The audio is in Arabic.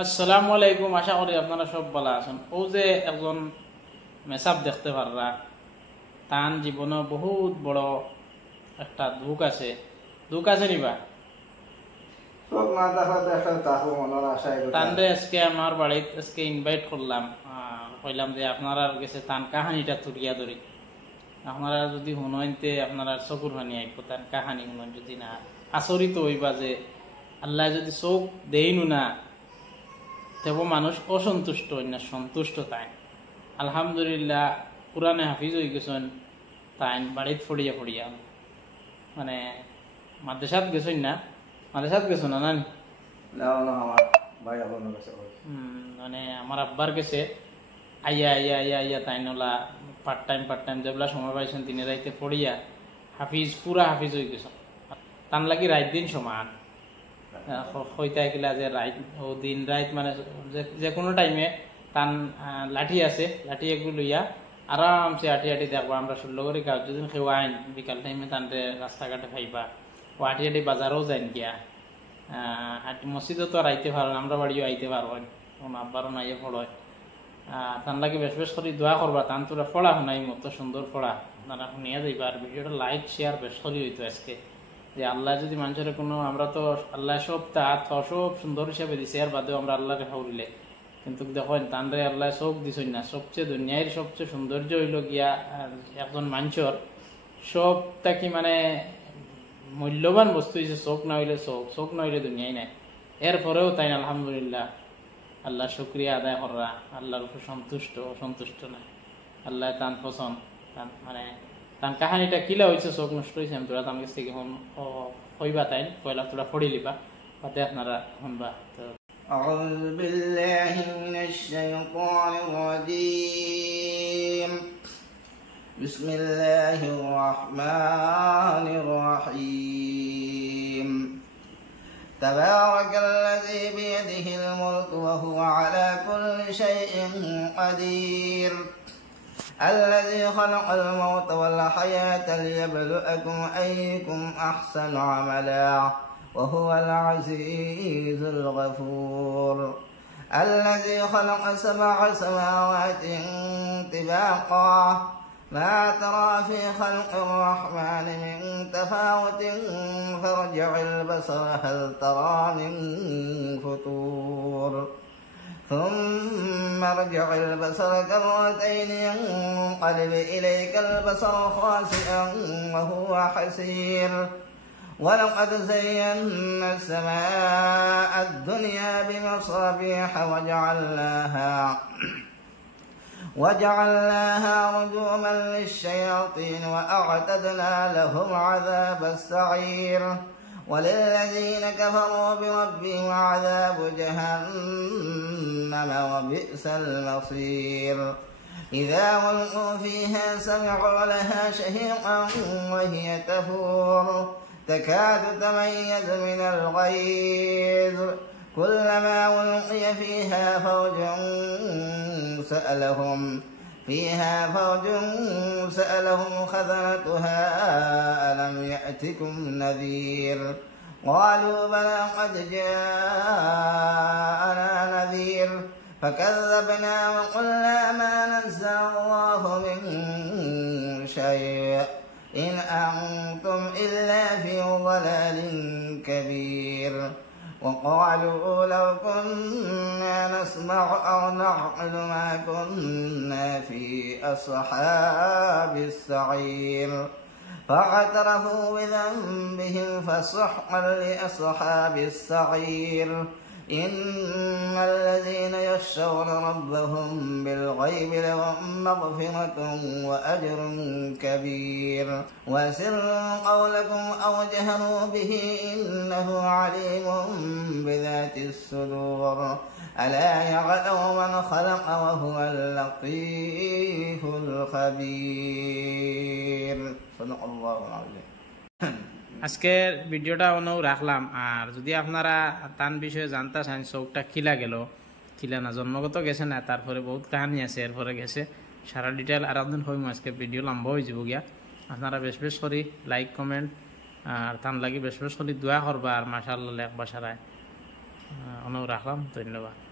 আসসালামু আলাইকুম। আশা করি আপনারা সব ভালো আছেন। ও যে একজন মেসাব দেখতে পাররা, তার জীবনে বহুত বড় একটা দুঃখ আছে নিবা। সব না দেখা দেখা তাহলে মনের আশায় তানরে আজকে আমার বাড়িতে আজকে ইনভাইট করলাম, কইলাম যে আপনারা গেছে তান কাহানিটা তুলিয়া ধরি, আপনারা যদি শুনতে আপনারা চকুর পানি আইব। তার কাহানি শুনেন, যদি না আচরিত হইবা যে আল্লাহ যদি চোখ দেইনু না তেও মানুষ অসন্তুষ্ট না সন্তুষ্ট। তাই আলহামদুলিল্লাহ কোরআনে হাফিজ হয়ে গেছেন। তাই বাড়িত ফড়িয়া ফড়িয়া মানে মাদ্রাসাত গেছেন না, মাদ্রাসাত গেছো না নানি? না না আমার ভাই আপনার কাছে মানে আমার আব্বার গেছে আইয়া আইয়া আইয়া আইয়া তাই নলা পার্ট টাইম যেগুলা সময় পাইছেন দিনে রাইতে পড়িয়া হাফিজ পুরা হাফিজ হয়ে গেছেন। তান লাগি রাত দিন সমান হইতা গেলা যে রাইট ও দিন রাইত মানে যে কোনো টাইমে তান লাঠি আছে, লাঠি এগুলো লইয়া আরামসে আটি আটি দেখবা। আমরা 16 করে গাছ যদি কেউ আইন বিকাল টাইমে তানরে রাস্তাঘাটে ফাইবা, ও আটি আটি বাজারও যাইন গিয়া। হাঁটি মসজিদও তো আর আইতে পারো, আমরা বাড়িও আইতে পারবো, আব্বারও নাইয়ে পড়য়। তান লাগে বেশ বেশ করে দোয়া করবা। তান তোরা পড়া শুনাই মতো সুন্দর পড়া তারা শুনিয়া যাইবা। আর ভিডিওটা লাইক শেয়ার বেশ করি হইতো আজকে, যে আল্লাহ যদি মানুষের কোনো, আমরা তো আল্লাহ সব তার সব সুন্দর হিসাবে দিছে, আর বাদেও আমরা আল্লাহকে হাউরিলে, কিন্তু দেখেন তানরে আল্লাহ চোখ দিছই না। সবচেয়ে দুনিয়ার সবচেয়ে সৌন্দর্য হইল গিয়া একজন মানুষের সবটা কি মানে মূল্যবান বস্তু হয়েছে চোখ না হইলে চোখ না হইলে দুনিয়ায় নাই। এরপরেও তাই আলহামদুলিল্লাহ আল্লাহ শুক্রিয়া আদায় করা, আল্লাহর উপর সন্তুষ্ট না, আল্লাহ তান পছন্দ। মানে তার কাহানিটা কিলা হয়েছে চোখ নষ্ট হয়েছে, আমি তোরা তার কাছ থেকে হইবা তাই পয়লা তোরা পড়ি লিবা, তাতে আপনারা শুনবা। তো أعوذ بالله من الشيطان الرجيم بسم الله الرحمن الرحيم تبارك الذي بيده الملك وهو على كل شيء قدير الذي خلق الموت والحياة ليبلؤكم أيكم أحسن عملا وهو العزيز الغفور الذي خلق 7 سماوات طباقا ما ترى في خلق الرحمن من تفاوت فارجع البصر هل ترى من فطور ثم ارجع البصر كرتين ينقلب إليك البصر خاسئا وهو حسير ولقد زينا السماء الدنيا بمصابيح وجعلناها رجوما للشياطين وأعتدنا لهم عذاب السعير وللذين كفروا بربهم عذاب جهنم وبئس المصير إذا ألقوا فيها سمعوا لها شهيقا وهي تفور تكاد تميز من الغيظ كلما ألقي فيها فوج سألهم خزنتها ألم يأتكم نذير قالوا بلى قد جاءنا نذير فكذبنا وقلنا ما نزل الله من شيء إن أنتم إلا في ضلال كبير وقالوا لو كنا نسمع أو نعقل ما كنا في أصحاب السعير فاعترفوا بذنبهم فسحقا لأصحاب السعير إن الذين يخشون ربهم بالغيب لهم مغفرة وأجر كبير وأسروا قولكم أو جهروا به إنه عليم بذات الصدور ألا يعلم من خلق وهو اللطيف الخبير صدق الله العظيم আজকের ভিডিওটা অনেও রাখলাম। আর যদি আপনারা তান বিষয়ে জানতে চান, চোখটা খিলা গেল খিলা না জন্মগত গেছে না, তারপরে বহুত কাহানি আছে, এরপরে গেছে সারা ডিটেল আর একদিন হইম। আজকে ভিডিও লম্বা হয়ে যাব গিয়া। আপনারা বেশ বেশ করে লাইক কমেন্ট আর তান লাগি বেশ বেশ করে দোয়া করবা। আর মাশাআল্লাহ লেখবা সারায় অনু রাখলাম, ধন্যবাদ।